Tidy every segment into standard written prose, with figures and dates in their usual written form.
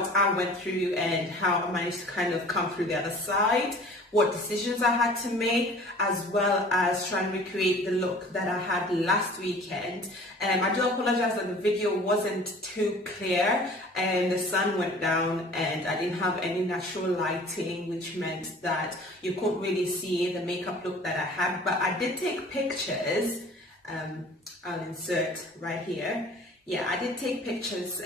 what I went through and how I managed to kind of come through the other side, what decisions I had to make, as well as try and recreate the look that I had last weekend. I do apologize that the video wasn't too clear and the sun went down and I didn't have any natural lighting, which meant that you couldn't really see the makeup look that I had, but I did take pictures. I'll insert right here. Yeah, I did take pictures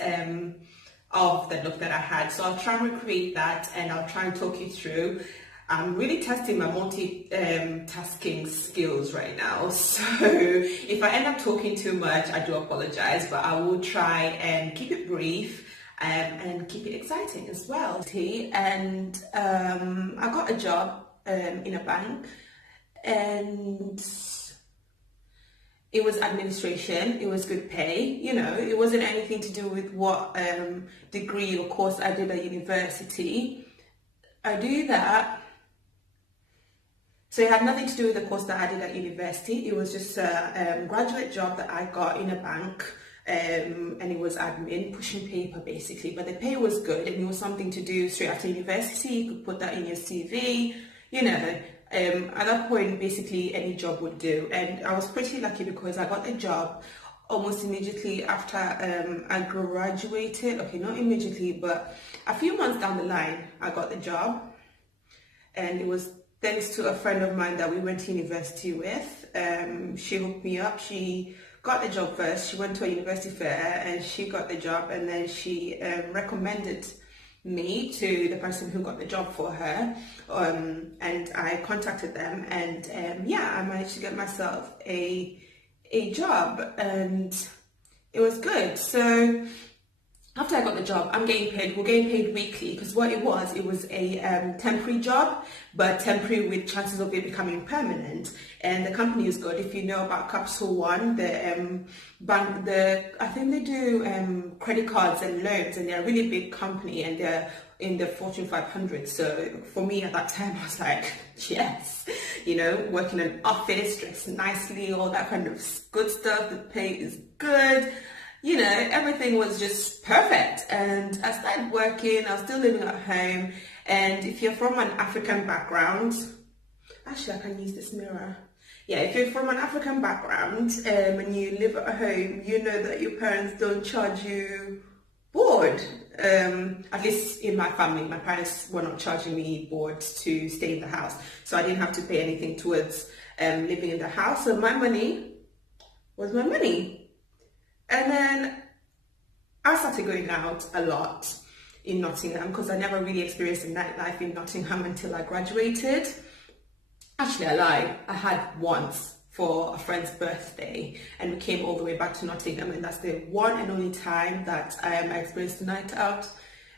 of the look that I had, so I'll try and recreate that and I'll try and talk you through. I'm really testing my multitasking skills right now, so if I end up talking too much, I do apologize, but I will try and keep it brief and keep it exciting as well. And I got a job in a bank, and it was administration. It was good pay, you know. It wasn't anything to do with what degree or course I did at university. I do that. So it had nothing to do with the course that I did at university. It was just a graduate job that I got in a bank, and it was admin, pushing paper basically. But the pay was good, and it was something to do straight after university. You could put that in your CV, you know. At that point, basically any job would do. And I was pretty lucky because I got a job almost immediately after I graduated. Okay, not immediately, but a few months down the line, I got the job. And it was thanks to a friend of mine that we went to university with. She hooked me up. She got the job first. She went to a university fair and she got the job, and then she recommended me to the person who got the job for her, and I contacted them, and yeah, I managed to get myself a job, and it was good. So after I got the job, we're getting paid weekly, because what it was a temporary job, but temporary with chances of it becoming permanent. And the company is good. If you know about Capital One, the bank, I think they do credit cards and loans, and they're a really big company, and they're in the Fortune 500. So for me at that time, I was like, yes, you know, working in an office, dressed nicely, all that kind of good stuff. The pay is good. You know, everything was just perfect. And I started working. I was still living at home. And if you're from an African background, actually I can use this mirror. Yeah, if you're from an African background and you live at home, you know that your parents don't charge you board. At least in my family, my parents were not charging me board to stay in the house. So I didn't have to pay anything towards living in the house. So my money was my money. And then I started going out a lot in Nottingham, because I never really experienced a nightlife in Nottingham until I graduated. Actually, I lied. I had once for a friend's birthday, and we came all the way back to Nottingham, and that's the one and only time that I experienced a night out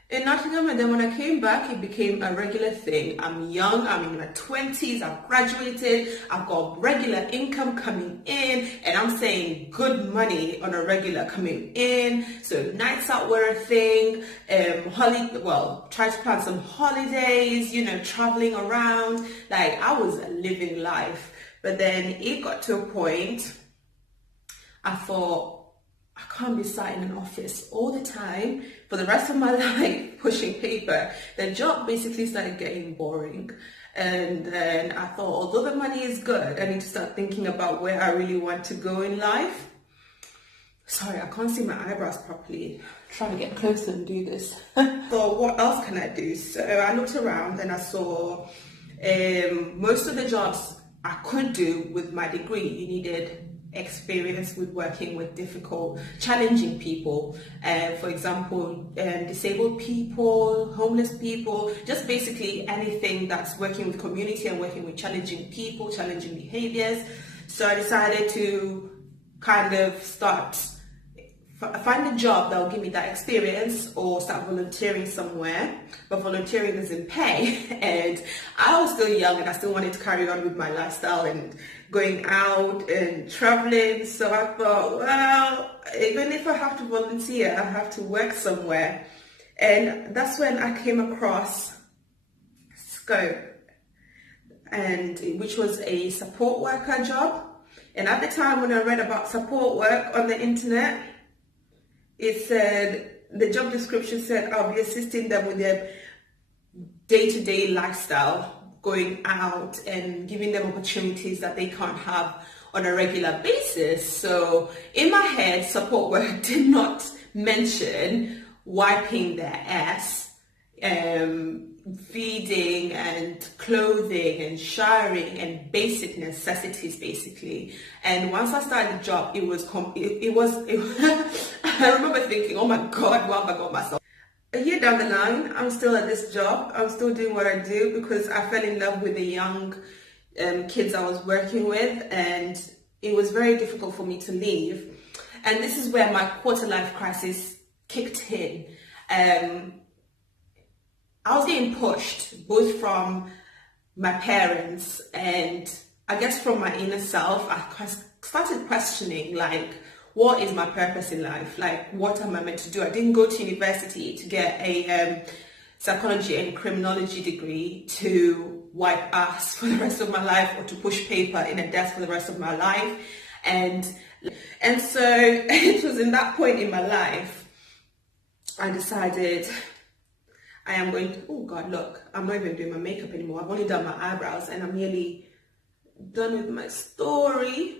in Nottingham. And then when I came back, it became a regular thing. I'm young, I'm in my 20s, I've graduated, I've got regular income coming in, and I'm saying good money on a regular coming in. So nights out were a thing. Try to plan some holidays, you know, traveling around. Like, I was living life. But then it got to a point, I thought, I can't be sat in an office all the time for the rest of my life pushing paper. The job basically started getting boring. And then I thought, although the money is good, I need to start thinking about where I really want to go in life. Sorry, I can't see my eyebrows properly. I'm trying to get closer and do this. So what else can I do? So I looked around and I saw most of the jobs I could do with my degree. You needed experience with working with difficult, challenging people. For example, disabled people, homeless people, just basically anything that's working with community and working with challenging people, challenging behaviors. So I decided to kind of find a job that will give me that experience, or start volunteering somewhere. But volunteering doesn't pay, and I was still young and I still wanted to carry on with my lifestyle and going out and traveling. So I thought, well, even if I have to volunteer, I have to work somewhere. And that's when I came across Scope, and which was a support worker job. And at the time when I read about support work on the internet, it said the job description said I'll be assisting them with their day-to-day lifestyle, going out and giving them opportunities that they can't have on a regular basis. So in my head, support work did not mention wiping their ass, feeding and clothing and showering and basic necessities basically. And once I started the job, it was I remember thinking, oh my God, what have I got myself? A year down the line, I'm still at this job. I'm still doing what I do because I fell in love with the young kids I was working with, and it was very difficult for me to leave. And this is where my quarter life crisis kicked in. I was getting pushed both from my parents and I guess from my inner self. I started questioning, like, what is my purpose in life? Like, what am I meant to do? I didn't go to university to get a psychology and criminology degree to wipe ass for the rest of my life or to push paper in a desk for the rest of my life. And so it was in that point in my life I decided I am going to, oh God, look, I'm not even doing my makeup anymore. I've only done my eyebrows and I'm nearly done with my story.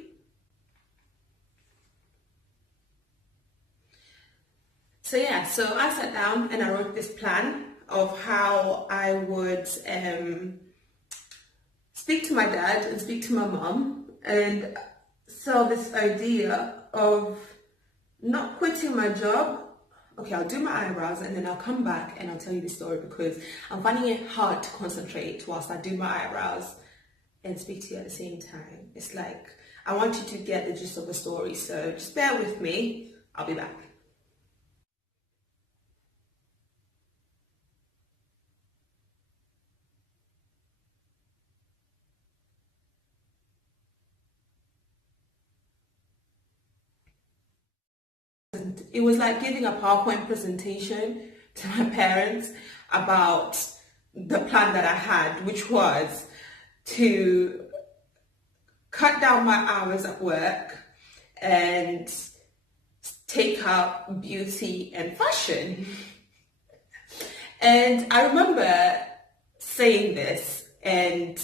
So yeah, so I sat down and I wrote this plan of how I would speak to my dad and speak to my mom and sell this idea of not quitting my job. Okay, I'll do my eyebrows and then I'll come back and I'll tell you the story because I'm finding it hard to concentrate whilst I do my eyebrows and speak to you at the same time. It's like, I want you to get the gist of the story, so just bear with me. I'll be back. It was like giving a PowerPoint presentation to my parents about the plan that I had, which was to cut down my hours at work and take up beauty and fashion. And I remember saying this, and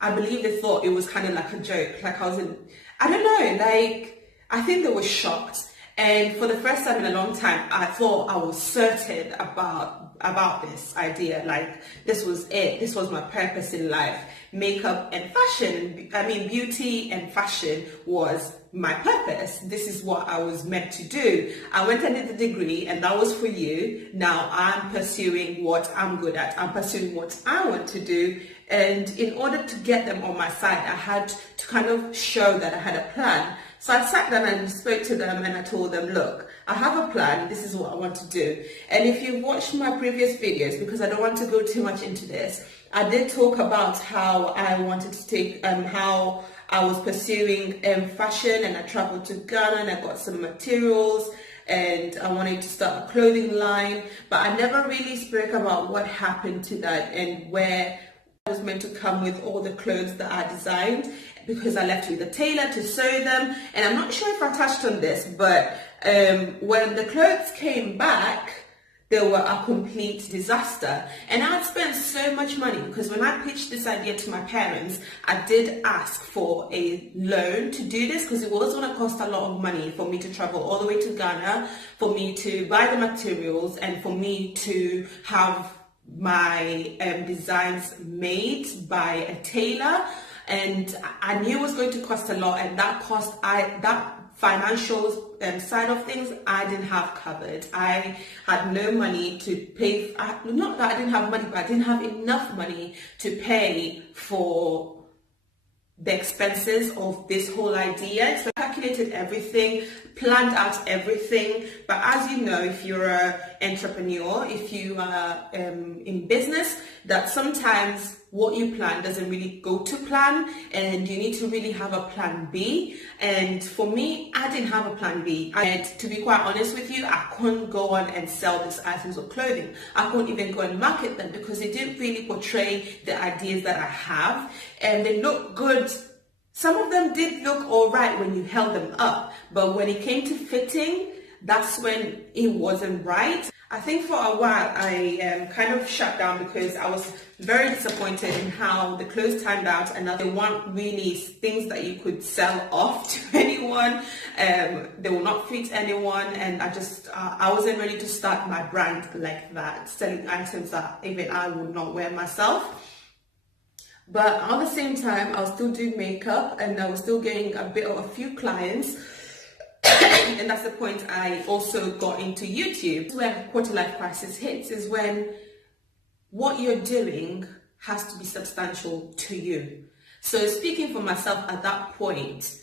I believe they thought it was kind of like a joke, like I don't know, like I think they were shocked. And for the first time in a long time, I thought I was certain about this idea. Like, this was it. This was my purpose in life. Makeup and fashion. I mean, beauty and fashion was my purpose. This is what I was meant to do. I went and did the degree, and that was for you. Now I'm pursuing what I'm good at. I'm pursuing what I want to do. And in order to get them on my side, I had to kind of show that I had a plan. So I sat down and spoke to them and I told them, look, I have a plan. This is what I want to do. And if you've watched my previous videos, because I don't want to go too much into this, I did talk about how I wanted to take, how I was pursuing fashion, and I traveled to Ghana and I got some materials and I wanted to start a clothing line, but I never really spoke about what happened to that and where I was meant to come with all the clothes that I designed, because I left with a tailor to sew them. And I'm not sure if I touched on this, but when the clothes came back, they were a complete disaster. And I had spent so much money, because when I pitched this idea to my parents, I did ask for a loan to do this, because it was going to cost a lot of money for me to travel all the way to Ghana, for me to buy the materials, and for me to have my designs made by a tailor. And I knew it was going to cost a lot, and that financial side of things I didn't have covered. I had no money to pay, not that I didn't have money, but I didn't have enough money to pay for the expenses of this whole idea. So I calculated everything, planned out everything. But as you know, if you're an entrepreneur, if you are in business, that sometimes what you plan doesn't really go to plan, and you need to really have a plan B. And for me, I didn't have a plan B. And to be quite honest with you, I couldn't go on and sell these items of clothing. I couldn't even go and market them, because they didn't really portray the ideas that I have, and they look good. Some of them did look all right when you held them up, but when it came to fitting, that's when it wasn't right. I think for a while I kind of shut down because I was very disappointed in how the clothes turned out, and they weren't really things that you could sell off to anyone. They will not fit anyone, and I wasn't ready to start my brand like that, selling items that even I would not wear myself. But at the same time, I was still doing makeup and I was still getting a few clients. And that's the point I also got into YouTube. Where quarter life crisis hits is when what you're doing has to be substantial to you. So speaking for myself at that point,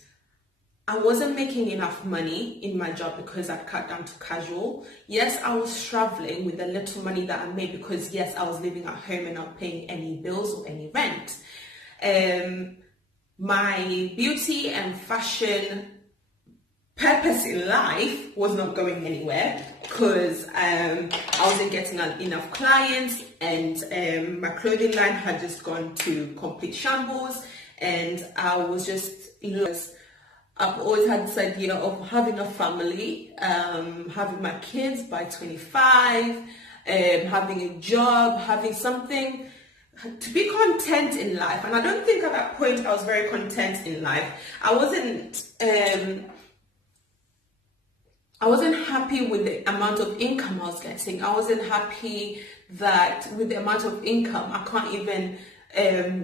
I wasn't making enough money in my job because I'd cut down to casual. Yes, I was traveling with the little money that I made because yes, I was living at home and not paying any bills or any rent. My beauty and fashion purpose in life was not going anywhere because I wasn't getting enough clients, and my clothing line had just gone to complete shambles, and I was just I've always had this idea of having a family, having my kids by 25, having a job, having something to be content in life. And I don't think at that point I was very content in life. I wasn't happy with the amount of income I was getting. I wasn't happy that with the amount of income, I can't even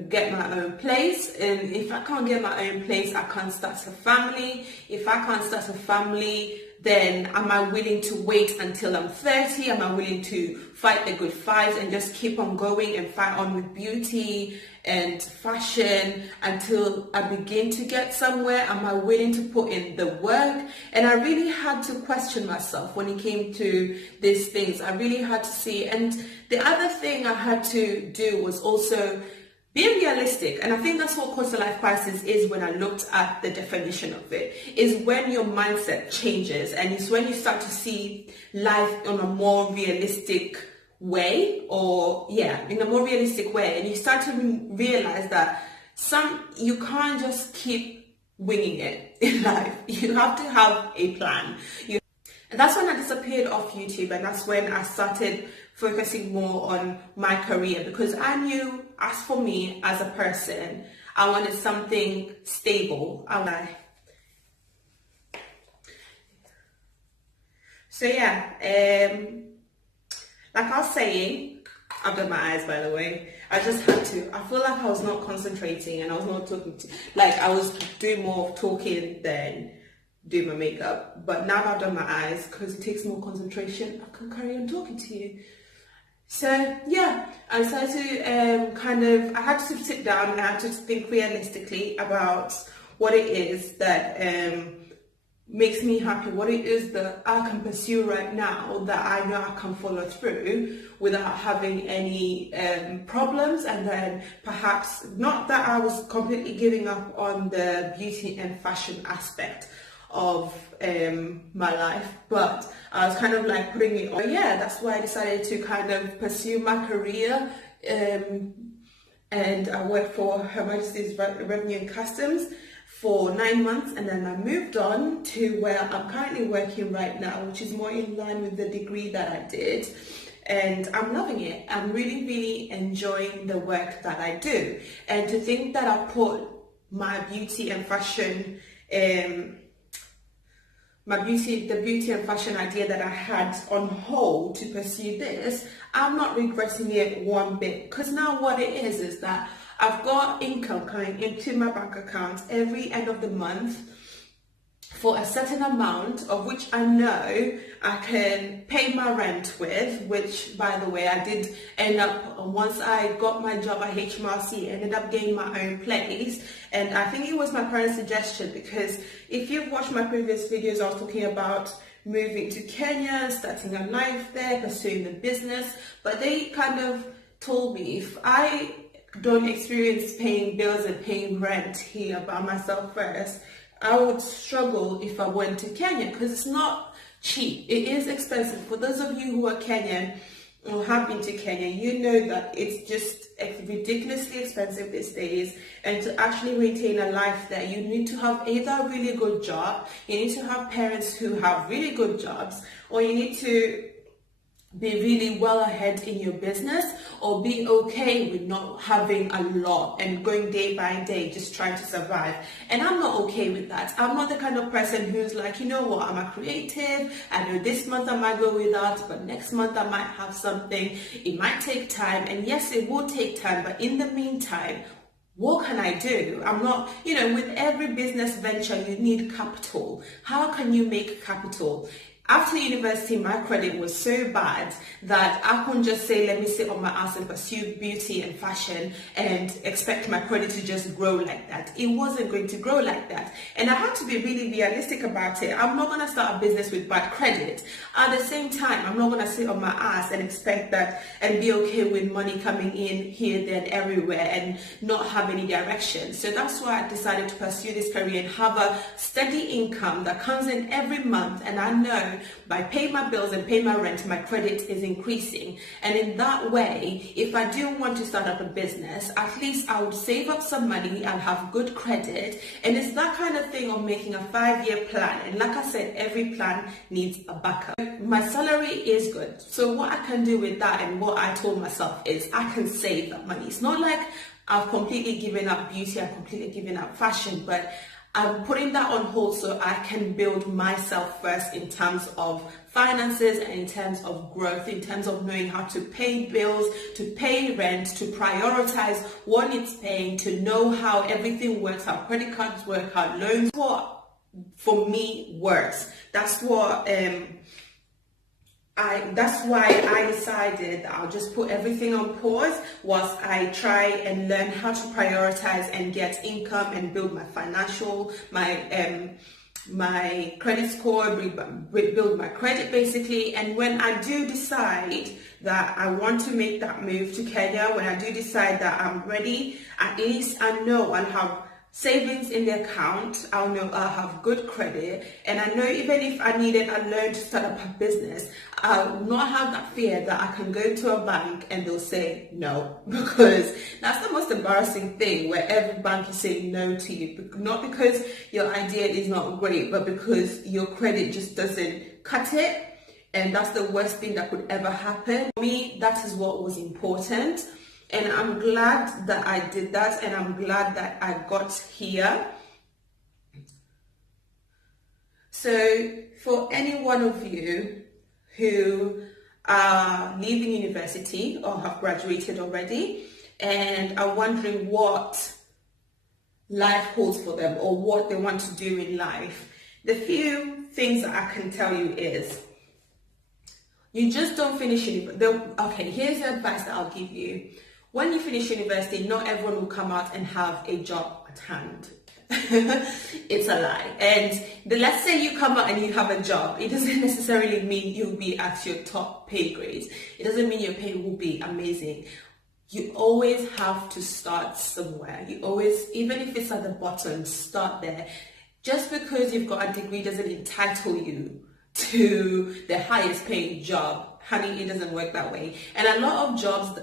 get my own place. And if I can't get my own place, I can't start a family. If I can't start a family, then am I willing to wait until I'm 30? Am I willing to fight the good fight and just keep on going and fight on with beauty and fashion until I begin to get somewhere? Am I willing to put in the work? And I really had to question myself when it came to these things. I really had to see. And the other thing I had to do was also be realistic. And I think that's what quarter life crisis is. When I looked at the definition of it, is when your mindset changes, and it's when you start to see life in a more realistic way, in a more realistic way, and you start to realize that you can't just keep winging it in life. You have to have a plan. And that's when I disappeared off YouTube, and that's when I started focusing more on my career, because I knew, as for me as a person, I wanted something stable. So yeah, like I was saying, I've done my eyes, by the way. I just had to. I feel like I was not concentrating and I was not talking I was doing more talking than doing my makeup. But now I've done my eyes, because it takes more concentration, I can carry on talking to you. So yeah, I decided to I had to sit down and I had to think realistically about what it is that makes me happy, what it is that I can pursue right now that I know I can follow through without having any problems. And then perhaps not that I was completely giving up on the beauty and fashion aspect of my life, but I was kind of like putting it on. Yeah, that's why I decided to kind of pursue my career, and I worked for Her Majesty's Revenue and Customs for 9 months, and then I moved on to where I'm currently working right now, which is more in line with the degree that I did, and I'm loving it. I'm really, really enjoying the work that I do. And to think that I put my beauty and fashion the beauty and fashion idea that I had on hold to pursue this, I'm not regretting it one bit, because now what it is that I've got income coming into my bank account every end of the month for a certain amount, of which I know I can pay my rent with, which, by the way, I did end up, once I got my job at HMRC, ended up getting my own place. And I think it was my parents' suggestion, because if you've watched my previous videos, I was talking about moving to Kenya, starting a life there, pursuing the business. But they kind of told me, if I don't experience paying bills and paying rent here by myself first, I would struggle if I went to Kenya, because it's not cheap. It is expensive. For those of you who are Kenyan, or have been to Kenya, you know that it's just ridiculously expensive these days. And to actually maintain a life there, you need to have either a really good job, you need to have parents who have really good jobs, or you need to be really well ahead in your business, or be okay with not having a lot and going day by day just trying to survive. And I'm not okay with that. I'm not the kind of person who's like, you know what, I'm a creative, I know this month I might go without, but next month I might have something. It might take time, and yes, it will take time, but in the meantime, what can I do? I'm not, with every business venture, you need capital. How can you make capital? After university, my credit was so bad that I couldn't just say, let me sit on my ass and pursue beauty and fashion and expect my credit to just grow like that. It wasn't going to grow like that. And I had to be really realistic about it. I'm not going to start a business with bad credit. At the same time, I'm not going to sit on my ass and expect that and be okay with money coming in here, there, and everywhere and not have any direction. So that's why I decided to pursue this career and have a steady income that comes in every month. And I know by paying my bills and paying my rent, my credit is increasing. And in that way, if I do want to start up a business, at least I would save up some money, I'll have good credit. And it's that kind of thing of making a 5-year plan. And like I said, every plan needs a backup. My salary is good. So what I can do with that, and what I told myself, is I can save that money. It's not like I've completely given up beauty, I've completely given up fashion, but I'm putting that on hold so I can build myself first in terms of finances and in terms of growth, in terms of knowing how to pay bills, to pay rent, to prioritize what it's paying, to know how everything works, how credit cards work, how loans work. For me, works. That's why I decided that I'll just put everything on pause whilst I try and learn how to prioritize and get income and build my my credit score, build my credit basically. And when I do decide that I want to make that move to Kenya, when I do decide that I'm ready, at least I know I'll have savings in the account. I'll know I'll have good credit, and I know even if I needed a loan to start up a business, I will not have that fear that I can go to a bank and they'll say no, because that's the most embarrassing thing, where every bank is saying no to you, not because your idea is not great, but because your credit just doesn't cut it. And that's the worst thing that could ever happen. For me, that is what was important. And I'm glad that I did that, and I'm glad that I got here. So for any one of you who are leaving university or have graduated already and are wondering what life holds for them or what they want to do in life, the few things that I can tell you is, you just don't finish university. Okay, here's the advice that I'll give you. When you finish university, not everyone will come out and have a job at hand. It's a lie. And let's say you come out and you have a job, it doesn't necessarily mean you'll be at your top pay grade. It doesn't mean your pay will be amazing. You always have to start somewhere. You always, even if it's at the bottom, start there. Just because you've got a degree doesn't entitle you to the highest paying job. Honey, it doesn't work that way. And a lot of jobs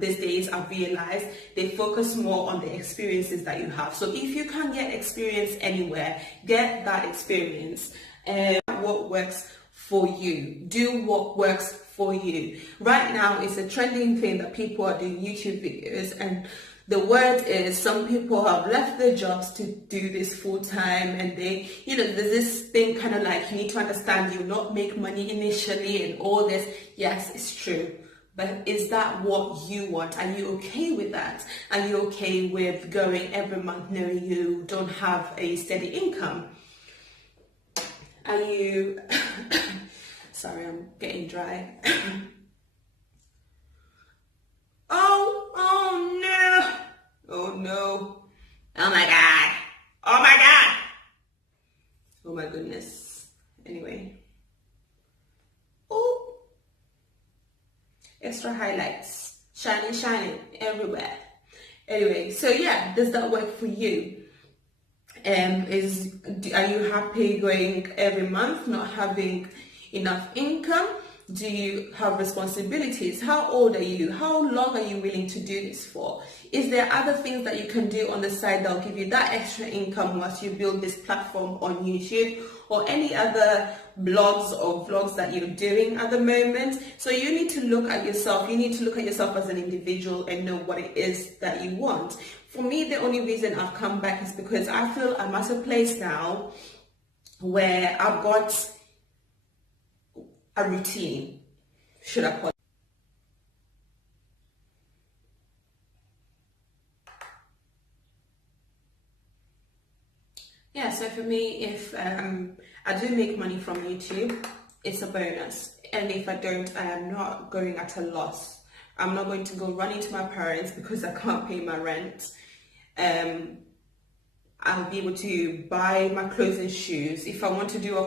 these days, I've realized, they focus more on the experiences that you have. So if you can get experience anywhere, get that experience. And what works for you. Do what works for you. Right now, it's a trending thing that people are doing YouTube videos, and the word is, some people have left their jobs to do this full time, and they, there's this thing kind of like, you need to understand you'll not make money initially and all this. Yes, it's true. But is that what you want? Are you okay with that? Are you okay with going every month knowing you don't have a steady income? Are you, sorry, I'm getting dry. Oh no. Oh my God. Oh my God. Oh my goodness. Anyway. Oh. Extra highlights. Shining everywhere. Anyway, so yeah, does that work for you? Are you happy going every month, not having enough income? Do you have responsibilities? How old are you? How long are you willing to do this for? Is there other things that you can do on the side that will give you that extra income whilst you build this platform on YouTube, or any other blogs or vlogs that you're doing at the moment? So you need to look at yourself. You need to look at yourself as an individual and know what it is that you want. For me, the only reason I've come back is because I feel I'm at a place now where I've got a routine, should I call it. Yeah, so for me, if I do make money from YouTube, it's a bonus. And if I don't, I am not going at a loss. I'm not going to go running to my parents because I can't pay my rent. I'll be able to buy my clothes and shoes. If I want to do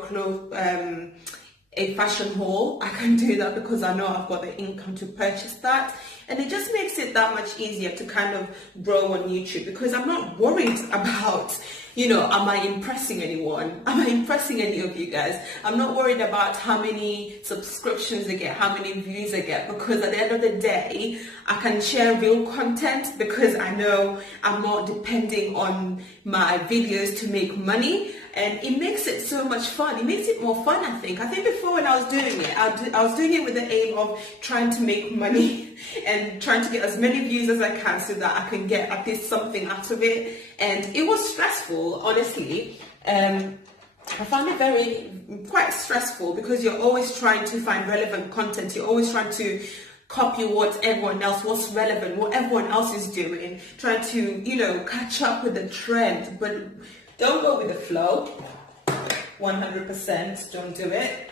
a fashion haul, I can do that because I know I've got the income to purchase that. And it just makes it that much easier to kind of grow on YouTube, because I'm not worried about, am I impressing anyone? Am I impressing any of you guys? I'm not worried about how many subscriptions I get, how many views I get, because at the end of the day, I can share real content because I know I'm not depending on my videos to make money. And it makes it so much fun. It makes it more fun, I think. I think before, when I was doing it, I was doing it with the aim of trying to make money and trying to get as many views as I can so that I can get at least something out of it. And it was stressful, honestly. I found it quite stressful because you're always trying to find relevant content. You're always trying to copy what's relevant, what everyone else is doing, trying to, catch up with the trend. But don't go with the flow. 100% don't do it.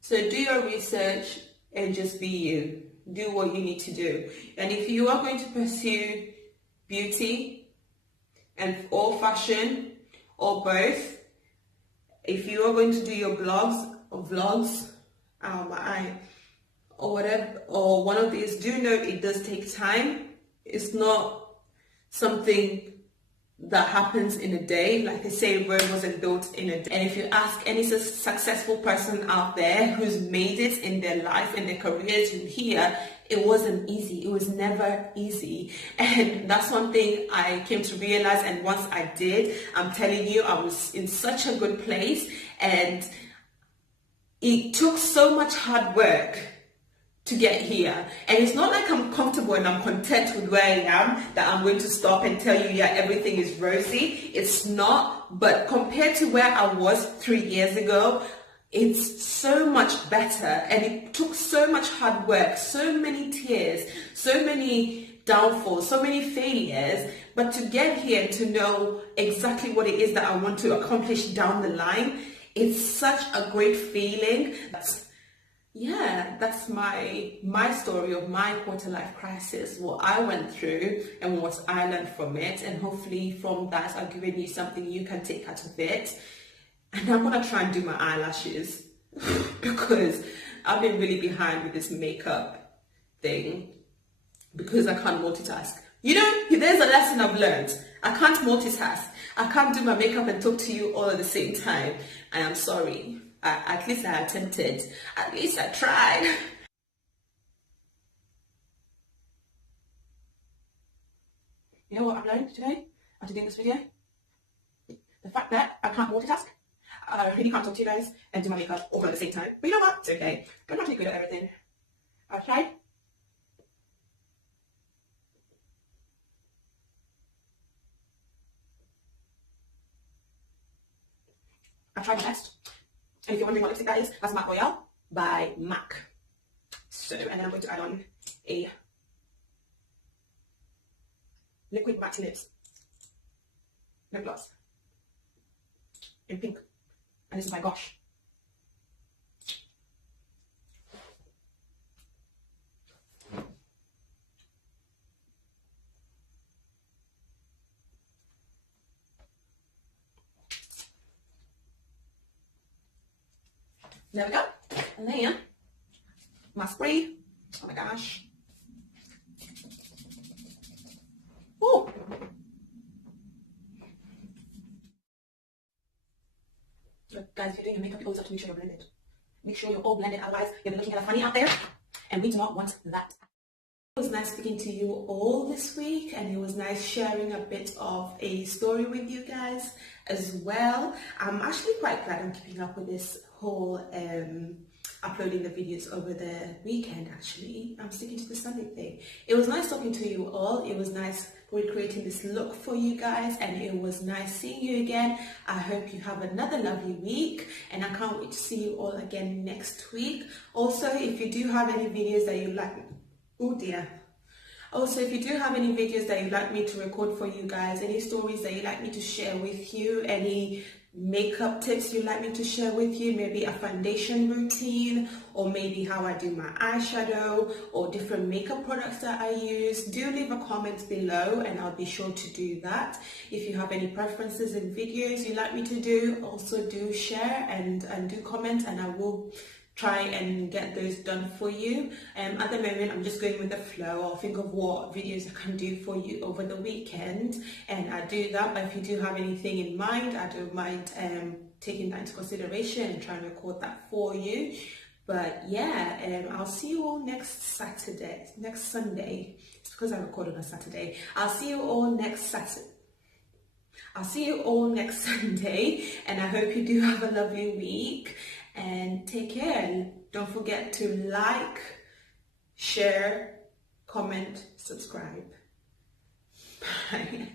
So do your research and just be you. Do what you need to do. And if you are going to pursue beauty or fashion or both, if you are going to do your blogs or vlogs, or whatever, or one of these, do know it does take time. It's not something that happens in a day. Like they say, Rome wasn't built in a day. And if you ask any successful person out there who's made it in their life and their careers in here, it wasn't easy. It was never easy. And that's one thing I came to realize. And once I did, I'm telling you, I was in such a good place. And it took so much hard work to get here. And it's not like I'm comfortable and I'm content with where I am that I'm going to stop and tell you, yeah, everything is rosy. It's not. But compared to where I was 3 years ago, it's so much better. And it took so much hard work, so many tears, so many downfalls, so many failures. But to get here, to know exactly what it is that I want to accomplish down the line, it's such a great feeling. That's my story of my quarter life crisis, what I went through and what I learned from it. And hopefully from that, I've given you something you can take out of it. And I'm going to try and do my eyelashes because I've been really behind with this makeup thing because I can't multitask. There's a lesson I've learned. I can't multitask. I can't do my makeup and talk to you all at the same time. And I'm sorry. At least I attempted. At least I tried. You know what I've learned today after doing this video? The fact that I can't multitask. I really can't talk to you guys and do my makeup all at the same time. But you know what? It's okay. I'm not really good at everything. I've tried. I've tried my best. And if you're wondering what lipstick that is, that's MAC Royale by MAC. So, and then I'm going to add on a liquid matte lips lip gloss in pink. And this is my Gosh. There we go. And then my spray. Oh my gosh. Oh. Guys, if you're doing your makeup, you always have to make sure you're blended. Make sure you're all blended, otherwise you'll be looking at a funny out there, and we do not want that. It was nice speaking to you all this week, and it was nice sharing a bit of a story with you guys as well. I'm actually quite glad I'm keeping up with this whole uploading the videos over the weekend. Actually, I'm sticking to the Sunday thing. It was nice talking to you all. It was nice recreating this look for you guys, and it was nice seeing you again. I hope you have another lovely week, and I can't wait to see you all again next week. Also, if you do have any videos that you like, oh dear. Also, if you do have any videos that you'd like me to record for you guys, any stories that you'd like me to share with you, any makeup tips you'd like me to share with you, maybe a foundation routine, or maybe how I do my eyeshadow, or different makeup products that I use, do leave a comment below and I'll be sure to do that. If you have any preferences in videos you'd like me to do, also do share and do comment, and I will try and get those done for you. At the moment, I'm just going with the flow. I'll think of what videos I can do for you over the weekend, and I do that. But if you do have anything in mind, I don't mind taking that into consideration and trying to record that for you. But yeah, I'll see you all next Sunday. It's because I record on a Saturday. I'll see you all next Saturday. I'll see you all next Sunday, and I hope you do have a lovely week. And take care, and don't forget to like, share, comment, subscribe. Bye.